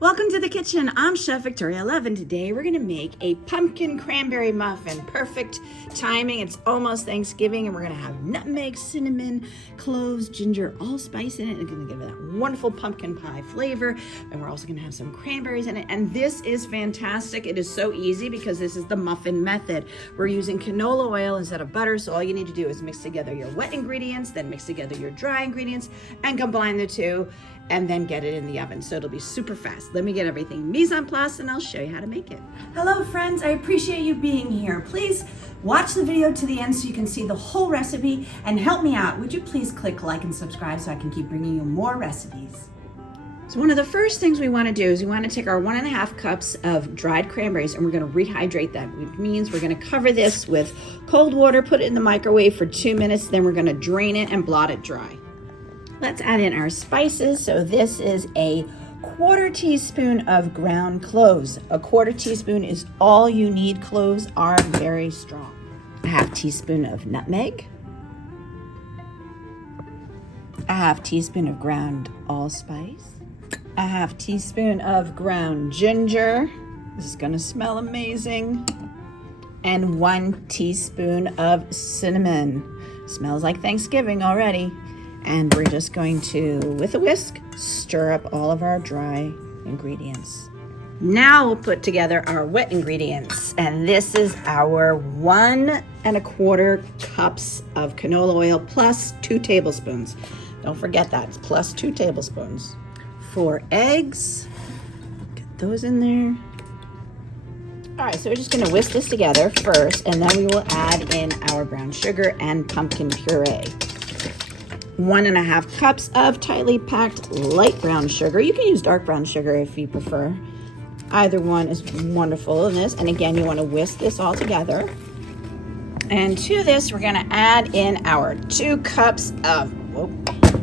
Welcome to the kitchen. I'm Chef Victoria Love, and today we're gonna make a pumpkin cranberry muffin. Perfect timing, it's almost Thanksgiving, and we're gonna have nutmeg, cinnamon, cloves, ginger, allspice in it. It's gonna give it that wonderful pumpkin pie flavor, and we're also gonna have some cranberries in it, and this is fantastic. It is so easy because this is the muffin method. We're using canola oil instead of butter, so all you need to do is mix together your wet ingredients, then mix together your dry ingredients, and combine the two, and then get it in the oven. So it'll be super fast. Let me get everything mise en place and I'll show you how to make it. Hello friends, I appreciate you being here. Please watch the video to the end so you can see the whole recipe and help me out. Would you please click like and subscribe so I can keep bringing you more recipes. So one of the first things we want to do is we want to take our 1.5 cups of dried cranberries and we're going to rehydrate that, which means we're going to cover this with cold water, put it in the microwave for 2 minutes, then we're going to drain it and blot it dry. Let's add in our spices. So this is a 1/4 teaspoon of ground cloves. A 1/4 teaspoon is all you need. Cloves are very strong. A 1/2 teaspoon of nutmeg. A 1/2 teaspoon of ground allspice. A 1/2 teaspoon of ground ginger. This is gonna smell amazing. And 1 teaspoon of cinnamon. Smells like Thanksgiving already. And we're just going to, with a whisk, stir up all of our dry ingredients. Now we'll put together our wet ingredients. And this is our 1¼ cups of canola oil plus 2 tablespoons. Don't forget that, it's plus 2 tablespoons. 4 eggs, get those in there. All right, so we're just gonna whisk this together first, and then we will add in our brown sugar and pumpkin puree. 1½ cups of tightly packed light brown sugar. You can use dark brown sugar if you prefer. Either one is wonderful in this. And again, you want to whisk this all together. And to this, we're going to add in our 2 cups of, whoa,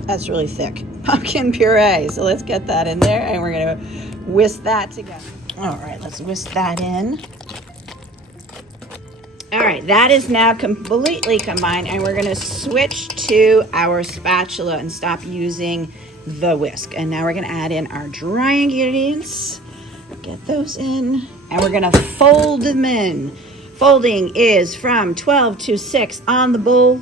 that's really thick, pumpkin puree. So let's get that in there and we're going to whisk that together. All right, let's whisk that in. All right, that is now completely combined, and we're gonna switch to our spatula and stop using the whisk. And now we're gonna add in our dry ingredients, get those in, and we're gonna fold them in. Folding is from 12 to 6 on the bowl,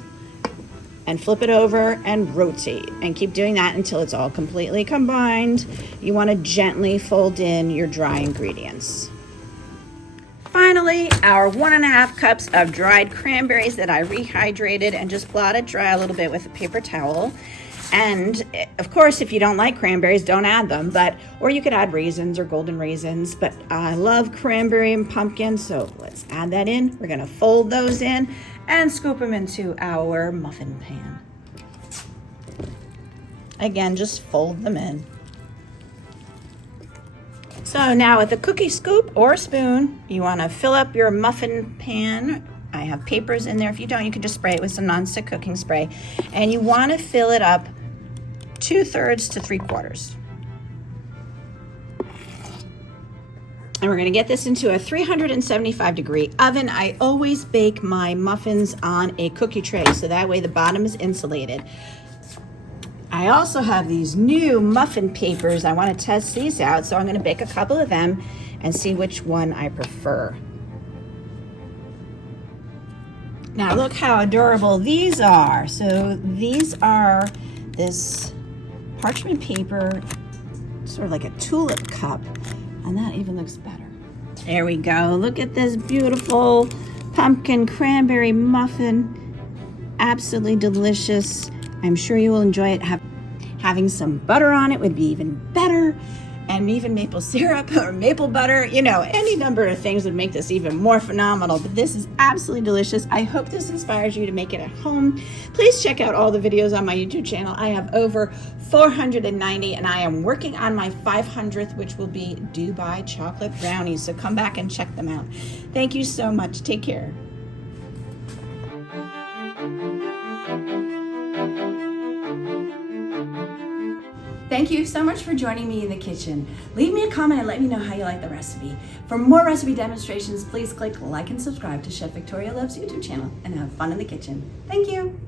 and flip it over and rotate, and keep doing that until it's all completely combined. You wanna gently fold in your dry ingredients. Finally, our 1½ cups of dried cranberries that I rehydrated and just blotted dry a little bit with a paper towel. And of course, if you don't like cranberries, don't add them, or you could add raisins or golden raisins, but I love cranberry and pumpkin, so let's add that in. We're gonna fold those in and scoop them into our muffin pan. Again, just fold them in. So now with a cookie scoop or spoon, you want to fill up your muffin pan. I have papers in there. If you don't, you can just spray it with some nonstick cooking spray. And you want to fill it up 2/3 to 3/4. And we're going to get this into a 375-degree oven. I always bake my muffins on a cookie tray, so that way the bottom is insulated. I also have these new muffin papers. I want to test these out, so I'm going to bake a couple of them and see which one I prefer. Now look how adorable these are. So these are this parchment paper, sort of like a tulip cup, and that even looks better. There we go. Look at this beautiful pumpkin cranberry muffin. Absolutely delicious. I'm sure you will enjoy it. Having some butter on it would be even better, and even maple syrup or maple butter. You know, any number of things would make this even more phenomenal, but this is absolutely delicious. I hope this inspires you to make it at home. Please check out all the videos on my YouTube channel. I have over 490, and I am working on my 500th, which will be Dubai chocolate brownies, so come back and check them out. Thank you so much. Take care. Thank you so much for joining me in the kitchen. Leave me a comment and let me know how you like the recipe. For more recipe demonstrations, please click like and subscribe to Chef Victoria Love's YouTube channel and have fun in the kitchen. Thank you.